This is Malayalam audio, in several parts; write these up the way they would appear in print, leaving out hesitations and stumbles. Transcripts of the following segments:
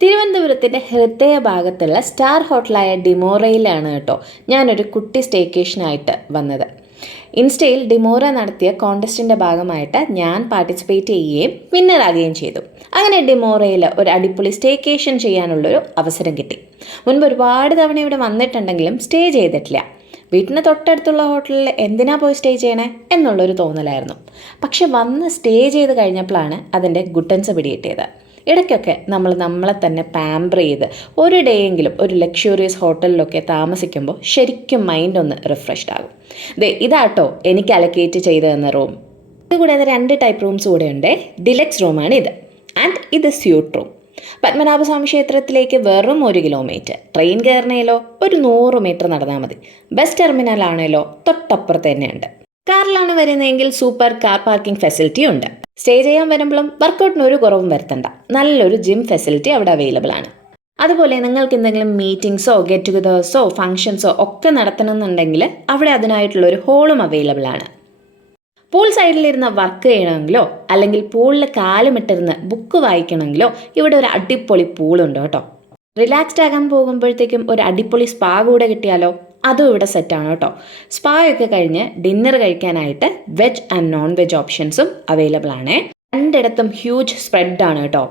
തിരുവനന്തപുരത്തിൻ്റെ ഹൃദയഭാഗത്തുള്ള സ്റ്റാർ ഹോട്ടലായ ഡിമോറയിലാണ് കേട്ടോ ഞാനൊരു കുട്ടി സ്റ്റേക്കേഷനായിട്ട് വന്നത്. ഇൻസ്റ്റയിൽ ഡിമോറ നടത്തിയ കോൺടെസ്റ്റിൻ്റെ ഭാഗമായിട്ട് ഞാൻ പാർട്ടിസിപ്പേറ്റ് ചെയ്യുകയും വിന്നറാകുകയും ചെയ്തു. അങ്ങനെ ഡിമോറയിൽ ഒരു അടിപൊളി സ്റ്റേക്കേഷൻ ചെയ്യാനുള്ളൊരു അവസരം കിട്ടി. മുൻപ് ഒരുപാട് തവണ ഇവിടെ വന്നിട്ടുണ്ടെങ്കിലും സ്റ്റേ ചെയ്തിട്ടില്ല. വീട്ടിന് തൊട്ടടുത്തുള്ള ഹോട്ടലിൽ എന്തിനാ പോയി സ്റ്റേ ചെയ്യണേ എന്നുള്ളൊരു തോന്നലായിരുന്നു. പക്ഷെ വന്ന് സ്റ്റേ ചെയ്ത് കഴിഞ്ഞപ്പോഴാണ് അതിൻ്റെ ഗുട്ടൻസ് പിടികിട്ടിയത്. ഇടയ്ക്കൊക്കെ നമ്മളെ തന്നെ പാമ്പർ ചെയ്ത് ഒരു ഡേ എങ്കിലും ഒരു ലക്ഷറിയസ് ഹോട്ടലിലൊക്കെ താമസിക്കുമ്പോൾ ശരിക്കും മൈൻഡ് ഒന്ന് റിഫ്രഷ്ഡ് ആകും. ഇതാട്ടോ എനിക്ക് അലക്കേറ്റ് ചെയ്ത് തന്ന റൂം. ഇതുകൂടാതെ 2 ടൈപ്പ് റൂംസ് കൂടെ ഉണ്ട്. ഡിലക്സ് റൂമാണ് ഇത്, ആൻഡ് ഇത് സ്യൂട്ട് റൂം. പത്മനാഭസ്വാമി ക്ഷേത്രത്തിലേക്ക് വെറും 1 കിലോമീറ്റർ, ട്രെയിൻ കയറണേലോ ഒരു 100 മീറ്റർ നടന്നാൽ മതി. ബസ് ടെർമിനൽ ആണേലോ തൊട്ടപ്പുറത്ത് തന്നെയുണ്ട്. കാറിലാണ് വരുന്നതെങ്കിൽ സൂപ്പർ കാർ പാർക്കിംഗ് ഫെസിലിറ്റി ഉണ്ട്. സ്റ്റേ ചെയ്യാൻ വരുമ്പോഴും വർക്കൗട്ടിന് ഒരു കുറവും വരുത്തണ്ട. നല്ലൊരു ജിം ഫെസിലിറ്റി അവിടെ അവൈലബിൾ ആണ്. അതുപോലെ നിങ്ങൾക്ക് എന്തെങ്കിലും മീറ്റിംഗ്സോ ഗെറ്റ് ടുഗദേഴ്സോ ഫംഗ്ഷൻസോ ഒക്കെ നടത്തണമെന്നുണ്ടെങ്കിൽ അവിടെ അതിനായിട്ടുള്ളൊരു ഹോളും അവൈലബിൾ ആണ്. പൂൾ സൈഡിലിരുന്ന് വർക്ക് ചെയ്യണമെങ്കിലോ അല്ലെങ്കിൽ പൂളിൽ കാലുമിട്ടിരുന്ന് ബുക്ക് വായിക്കണമെങ്കിലോ ഇവിടെ ഒരു അടിപൊളി പൂളുണ്ട് കേട്ടോ. റിലാക്സ്ഡ് ആകാൻ പോകുമ്പോഴത്തേക്കും ഒരു അടിപൊളി സ്പാ കൂടെ കിട്ടിയാലോ, അതും ഇവിടെ സെറ്റാണ് കേട്ടോ. സ്പായൊക്കെ കഴിഞ്ഞ് ഡിന്നർ കഴിക്കാനായിട്ട് വെജ് ആൻഡ് നോൺ വെജ് ഓപ്ഷൻസും അവൈലബിൾ ആണ്. 2 ഹ്യൂജ് സ്പ്രെഡാണ് കേട്ടോ.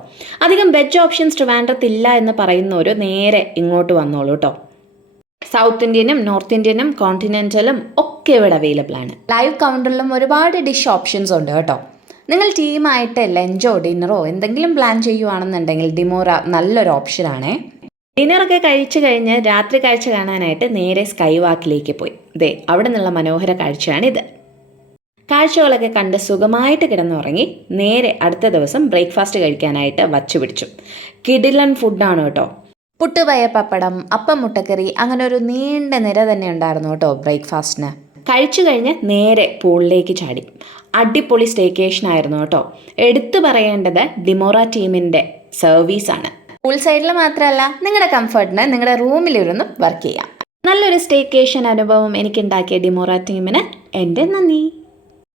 അധികം വെജ് ഓപ്ഷൻസ് ട്രിവാൻഡ്രത്തില്ല എന്ന് പറയുന്നവർ നേരെ ഇങ്ങോട്ട് വന്നോളൂ കേട്ടോ. സൗത്ത് ഇന്ത്യനും നോർത്ത് ഇന്ത്യനും കോണ്ടിനെൻ്റലും ഒക്കെ ഇവിടെ അവൈലബിൾ ആണ്. ലൈവ് കൗണ്ടറിലും ഒരുപാട് ഡിഷ് ഓപ്ഷൻസ് ഉണ്ട് കേട്ടോ. നിങ്ങൾ ടീമായിട്ട് ലഞ്ചോ ഡിന്നറോ എന്തെങ്കിലും പ്ലാൻ ചെയ്യുവാണെന്നുണ്ടെങ്കിൽ ഡിമോറ നല്ലൊരു ഓപ്ഷനാണേ. ഡിന്നറൊക്കെ കഴിച്ചു കഴിഞ്ഞ് രാത്രി കാഴ്ച കാണാനായിട്ട് നേരെ സ്കൈ വാക്കിലേക്ക് പോയി. അവിടെ നിന്നുള്ള മനോഹര കാഴ്ചയാണിത്. കാഴ്ചകളൊക്കെ കണ്ട് സുഖമായിട്ട് കിടന്നുറങ്ങി നേരെ അടുത്ത ദിവസം ബ്രേക്ക്ഫാസ്റ്റ് കഴിക്കാനായിട്ട് വച്ചുപിടിച്ചു. കിടിലൻ ഫുഡാണ് കേട്ടോ. പുട്ടുപയ പപ്പടം, അപ്പം മുട്ടക്കറി, അങ്ങനെ ഒരു നീണ്ട നിര തന്നെ ഉണ്ടായിരുന്നു കേട്ടോ ബ്രേക്ക്ഫാസ്റ്റിന്. കഴിച്ചു കഴിഞ്ഞ് നേരെ പൂളിലേക്ക് ചാടി. അടിപൊളി സ്റ്റേക്കേഷൻ ആയിരുന്നു കേട്ടോ. എടുത്തു പറയേണ്ടത് ഡിമോറ ടീമിൻ്റെ സർവീസാണ്. പൂൾ സൈഡിൽ മാത്രമല്ല, നിങ്ങളുടെ കംഫർട്ടിന് നിങ്ങളുടെ റൂമിലിരുന്ന് വർക്ക് ചെയ്യാം. നല്ലൊരു സ്റ്റേക്കേഷൻ അനുഭവം എനിക്കുണ്ടാക്കിയ ഡിമോറ ടീമിന് എൻ്റെ നന്ദി.